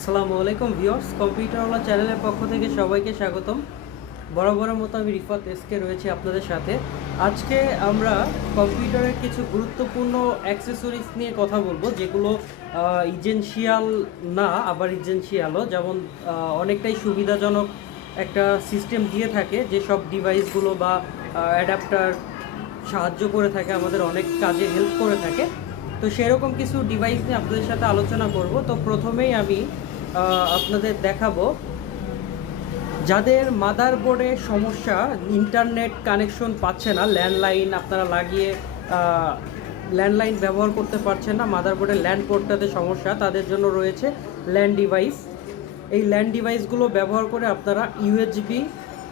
আসসালামু আলাইকুম ভিউয়ার্স, কম্পিউটারওয়ালা চ্যানেলের পক্ষ থেকে সবাইকে স্বাগতম। বরাবরের মতো আমি রিফাত এসকে রয়েছি আপনাদের সাথে। আজকে আমরা কম্পিউটারের কিছু গুরুত্বপূর্ণ অ্যাক্সেসরিজ নিয়ে কথা বলবো, যেগুলো ইজেনশিয়াল না আবার ইজেনশিয়ালও, যেমন অনেকটাই সুবিধাজনক একটা সিস্টেম দিয়ে থাকে, যেসব ডিভাইসগুলো বা অ্যাডাপ্টার সাহায্য করে থাকে, আমাদের অনেক কাজে হেল্প করে থাকে। তো সেরকম কিছু ডিভাইস নিয়ে আপনাদের সাথে আলোচনা করব। তো প্রথমেই আমি আপনাদের দেখাবো যাদের মাদারবোর্ডে সমস্যা, ইন্টারনেট কানেকশন পাচ্ছে না, ল্যান্ডলাইন আপনারা লাগিয়ে ল্যান্ডলাইন ব্যবহার করতে পারছেন না, মাদারবোর্ডের ল্যান্ড পোর্টটাতে সমস্যা, তাদের জন্য রয়েছে ল্যান্ড ডিভাইস। এই ল্যান্ড ডিভাইসগুলো ব্যবহার করে আপনারা ইউএসবি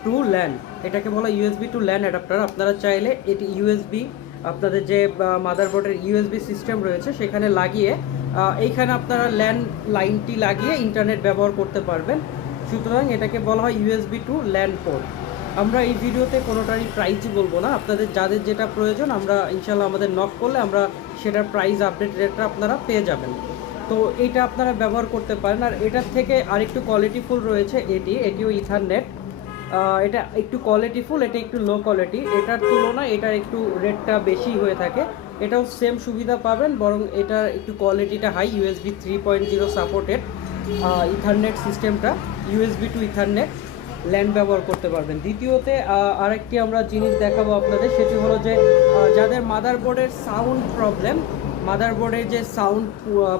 টু ল্যান, এটাকে বলা ইউএসবি টু ল্যান অ্যাডাপ্টার, আপনারা চাইলে এটি ইউএসবি আপনাদের যে মাদারবোর্ডের ইউএসবি সিস্টেম রয়েছে সেখানে লাগিয়ে এইখানে আপনারা ল্যান্ড লাইনটি লাগিয়ে ইন্টারনেট ব্যবহার করতে পারবেন। সুতরাং এটাকে বলা হয় ইউএসবি টু ল্যান পোর্ট। আমরা এই ভিডিওতে কোনোটারই প্রাইস বলবো না, আপনাদের যাদের যেটা প্রয়োজন আমরা ইনশাল্লাহ আমাদের নক করলে আমরা সেটার প্রাইস আপডেট রেটটা আপনারা পেয়ে যাবেন। তো এইটা আপনারা ব্যবহার করতে পারেন। আর এটার থেকে আরেকটু কোয়ালিটিফুল রয়েছে এটিও ইথারনেট। এটা একটু কোয়ালিটিফুল, এটা একটু লো কোয়ালিটি, এটার তুলনায় এটার একটু রেটটা বেশি হয়ে থাকে। এটাও সেম সুবিধা পাবেন, বরং এটার একটু কোয়ালিটিটা হাই, ইউএসবি 3.0 সাপোর্টেড ইথারনেট সিস্টেমটা, ইউএসবি টু ইথারনেট ল্যান্ড ব্যবহার করতে পারবেন। দ্বিতীয়তে আরেকটি আমরা জিনিস দেখাবো আপনাদের, সেটি হলো যে যাদের মাদারবোর্ডের সাউন্ড প্রবলেম, মাদারবোর্ডের যে সাউন্ড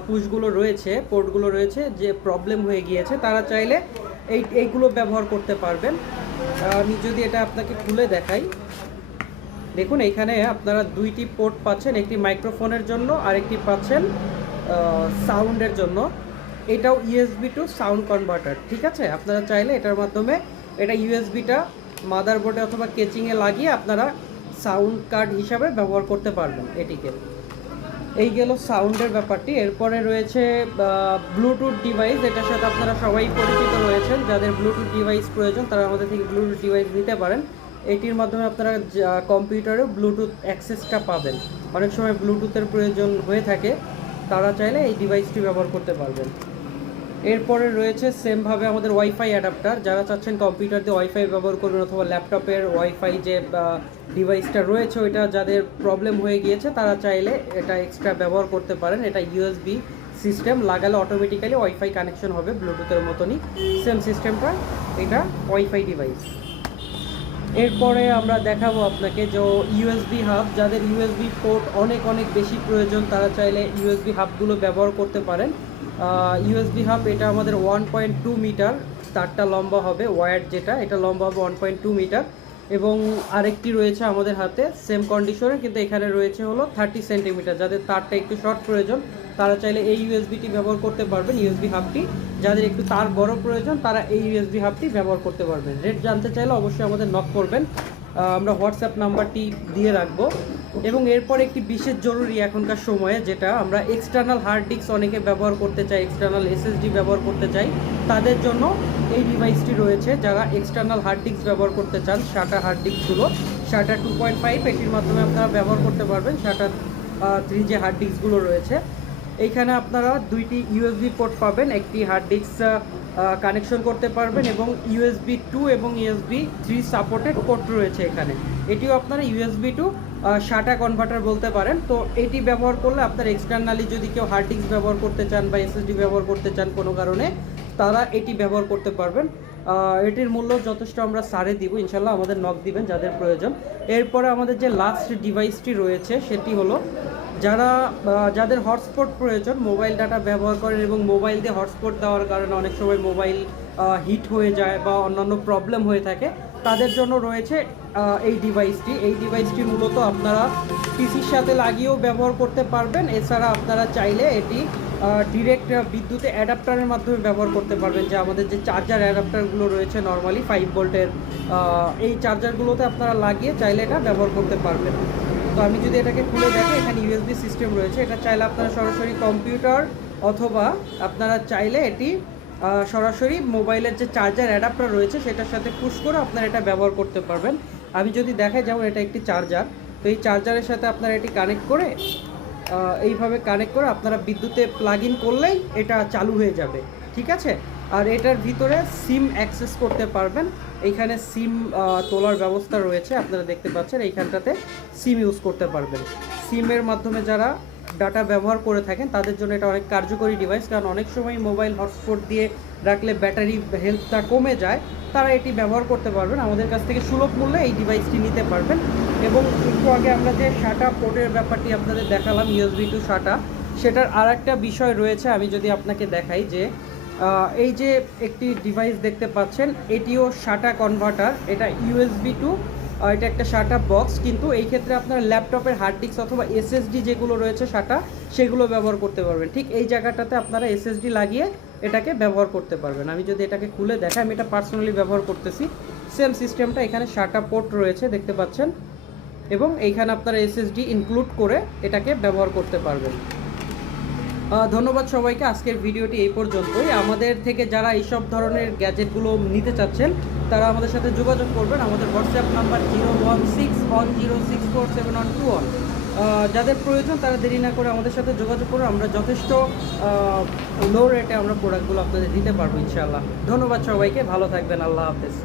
পুশগুলো রয়েছে, পোর্টগুলো রয়েছে, যে প্রবলেম হয়ে গিয়েছে, তারা চাইলে এইগুলো ব্যবহার করতে পারবেন। আমি যদি এটা আপনাকে খুলে দেখাই, দেখুন এখানে আপনারা দুইটি পোর্ট পাচ্ছেন, একটি মাইক্রোফোনের জন্য আর একটি পাচ্ছেন সাউন্ডের জন্য। এটাও ইউএসবি টু সাউন্ড কনভার্টার, ঠিক আছে। আপনারা চাইলে এটার মাধ্যমে এটা ইউএসবিটা মাদারবোর্ডে অথবা কেচিংয়ে লাগিয়ে আপনারা সাউন্ড কার্ড হিসাবে ব্যবহার করতে পারবেন এটিকে। এই গেল সাউন্ডের ব্যাপারটি। এরপরে রয়েছে ব্লুটুথ ডিভাইস, এটার সাথে আপনারা সবাই পরিচিত রয়েছেন। যাদের ব্লুটুথ ডিভাইস প্রয়োজন তারা আমাদের থেকে ব্লুটুথ ডিভাইস নিতে পারেন। এটির মাধ্যমে আপনারা কম্পিউটারেও ব্লুটুথ অ্যাক্সেসটা পাবেন। অনেক সময় ব্লুটুথের প্রয়োজন হয়ে থাকে, তারা চাইলে এই ডিভাইসটি ব্যবহার করতে পারবেন। এরপরে রয়েছে সেমভাবে আমাদের ওয়াইফাই অ্যাডাপ্টার, যারা চাচ্ছেন কম্পিউটার দিয়ে ওয়াইফাই ব্যবহার করবেন অথবা ল্যাপটপের ওয়াইফাই যে ডিভাইসটা রয়েছে ওইটা যাদের প্রবলেম হয়ে গিয়েছে তারা চাইলে এটা এক্সট্রা ব্যবহার করতে পারেন। এটা ইউএসবি সিস্টেম, লাগালে অটোমেটিক্যালি ওয়াইফাই কানেকশন হবে, ব্লুটুথের মতনই সেম সিস্টেমটা, এটা ওয়াইফাই ডিভাইস। এরপরে আমরা দেখাবো আপনাকে যে ইউএসবি হাব, যাদের ইউএসবি পোর্ট অনেক অনেক বেশি প্রয়োজন তারা চাইলে ইউএসবি হাবগুলো ব্যবহার করতে পারেন। ইউএসবি হাব এটা আমাদের 1.2 মিটার, তারটা লম্বা হবে, ওয়্যার যেটা এটা লম্বা হবে 1.2 মিটার। এবং আরেকটি রয়েছে আমাদের হাতে সেম কন্ডিশনে, কিন্তু এখানে রয়েছে হলো 30 সেন্টিমিটার। যাদের তারটা একটু শর্ট প্রয়োজন তারা চাইলে এই ইউএসবিটি ব্যবহার করতে পারবেন, ইউএসবি হাবটি। যাদের একটু তার বড় প্রয়োজন তারা এই ইউএসবি হাবটি ব্যবহার করতে পারবেন। রেট জানতে চাইলে অবশ্যই আমাদের নক করবেন, আমরা হোয়াটসঅ্যাপ নাম্বারটি দিয়ে রাখবো। এবং এরপর একটি বিশেষ জরুরি এখনকার সময়ে, যেটা আমরা এক্সটার্নাল হার্ড ডিস্ক অনেকে ব্যবহার করতে চাই, এক্সটার্নাল এসএসডি ব্যবহার করতে চাই, তাদের জন্য এই ডিভাইসটি রয়েছে। যারা এক্সটার্নাল হার্ড ডিস্ক ব্যবহার করতে চান, SATA হার্ড ডিস্কগুলো, SATA 2.5, এটির মাধ্যমে আপনারা ব্যবহার করতে পারবেন। SATA 3 যে হার্ড ডিস্কগুলো রয়েছে, এইখানে আপনারা দুইটি ইউএসবি পোর্ট পাবেন, একটি হার্ড ডিস্ক কানেকশন করতে পারবেন এবং ইউএসবি 2 এবং ইউএসবি 3 সাপোর্টেড পোর্ট রয়েছে এখানে। এটিও আপনারা ইউএসবি টু SATA কনভার্টার বলতে পারেন। তো এটি ব্যবহার করলে আপনার এক্সটার্নালি যদি কেউ হার্ড ডিস্ক ব্যবহার করতে চান বা এসএসডি ব্যবহার করতে চান কোনো কারণে, তারা এটি ব্যবহার করতে পারবেন। এটির মূল্য যথেষ্ট আমরা সারে দিব, ইনশাল্লাহ আমাদের নক দিবেন যাদের প্রয়োজন। এরপরে আমাদের যে লাস্ট ডিভাইসটি রয়েছে সেটি হলো যাদের হটস্পট প্রয়োজন, মোবাইল ডাটা ব্যবহার করেন এবং মোবাইল দিয়ে হটস্পট দেওয়ার কারণে অনেক সময় মোবাইল হিট হয়ে যায় বা অন্যান্য প্রবলেম হয়ে থাকে, তাদের জন্য রয়েছে এই ডিভাইসটি মূলত আপনারা পিসির সাথে লাগিয়েও ব্যবহার করতে পারবেন। এছাড়া আপনারা চাইলে এটি ডিরেক্ট বিদ্যুতে অ্যাডাপ্টারের মাধ্যমে ব্যবহার করতে পারবেন, যে আমাদের যে চার্জার অ্যাডাপ্টারগুলো রয়েছে নর্মালি 5 ভোল্টের, এই চার্জারগুলোতে আপনারা লাগিয়ে চাইলে এটা ব্যবহার করতে পারবেন। তো আমি যদি এটাকে খুলে দেখি, এখানে ইউএসবি সিস্টেম রয়েছে, এটা চাইলে আপনারা সরাসরি কম্পিউটার অথবা আপনারা চাইলে এটি সরাসরি মোবাইলের যে চার্জার অ্যাডাপ্টার রয়েছে সেটার সাথে পুশ করে আপনারা এটা ব্যবহার করতে পারবেন। আমি যদি দেখাই, যেমন এটা একটি চার্জার, তো এই চার্জারের সাথে আপনারা এটি কানেক্ট করে এইভাবে কানেক্ট করে আপনারা বিদ্যুতে প্লাগ ইন করলেই এটা চালু হয়ে যাবে। ঠিক আছে। আর এটার ভিতরে সিম অ্যাক্সেস করতে পারবেন, এইখানে সিম তোলার ব্যবস্থা রয়েছে, আপনারা দেখতে পাচ্ছেন এইখানটাতে সিম ইউজ করতে পারবেন। সিমের মাধ্যমে যারা ডাটা ব্যবহার করে থাকেন তাদের জন্য এটা অনেক কার্যকরী ডিভাইস, কারণ অনেক সময় মোবাইল হটস্পট দিয়ে রাখলে ব্যাটারি হেলথটা কমে যায়, তারা এটি ব্যবহার করতে পারবেন। আমাদের কাছ থেকে সুলভ মূল্যে এই ডিভাইসটি নিতে পারবেন। এবং একটু আগে আমরা যে শাটা পোর্টের ব্যাপারটি আপনাদের দেখালাম, USB টু শাটা, সেটার আর একটা বিষয় রয়েছে। আমি যদি আপনাকে দেখাই যে এই যে একটি ডিভাইস দেখতে পাচ্ছেন, এটিও শাটা কনভার্টার, এটা USB টু, এটা একটা শাটা বক্স, কিন্তু এই ক্ষেত্রে আপনার ল্যাপটপের হার্ড ডিস্ক অথবা SSD যেগুলো রয়েছে শাটা, সেগুলো ব্যবহার করতে পারবেন। ঠিক এই জায়গাটাতে আপনারা SSD লাগিয়ে এটাকে ব্যবহার করতে পারবেন। আমি যদি এটাকে খুলে দেখাই, আমি এটা পার্সোনালি ব্যবহার করতেছি, সেম সিস্টেমটা, এখানে শাটা পোর্ট রয়েছে দেখতে পাচ্ছেন, এবং এইখানে আপনারা SSD ইনক্লুড করে এটাকে ব্যবহার করতে পারবেন। ধন্যবাদ সবাইকে। আজকের ভিডিওটি এই পর্যন্তই। আমাদের থেকে যারা এইসব ধরনের গ্যাজেটগুলো নিতে চাচ্ছেন তারা আমাদের সাথে যোগাযোগ করবেন। আমাদের হোয়াটসঅ্যাপ নাম্বার 01610647121। যাদের প্রয়োজন তারা দেরি না করে আমাদের সাথে যোগাযোগ করুন, আমরা যথেষ্ট লো রেটে আমরা প্রোডাক্টগুলো আপনাদের দিতে পারবো ইনশাআল্লাহ। ধন্যবাদ সবাইকে, ভালো থাকবেন, আল্লাহ হাফেজ।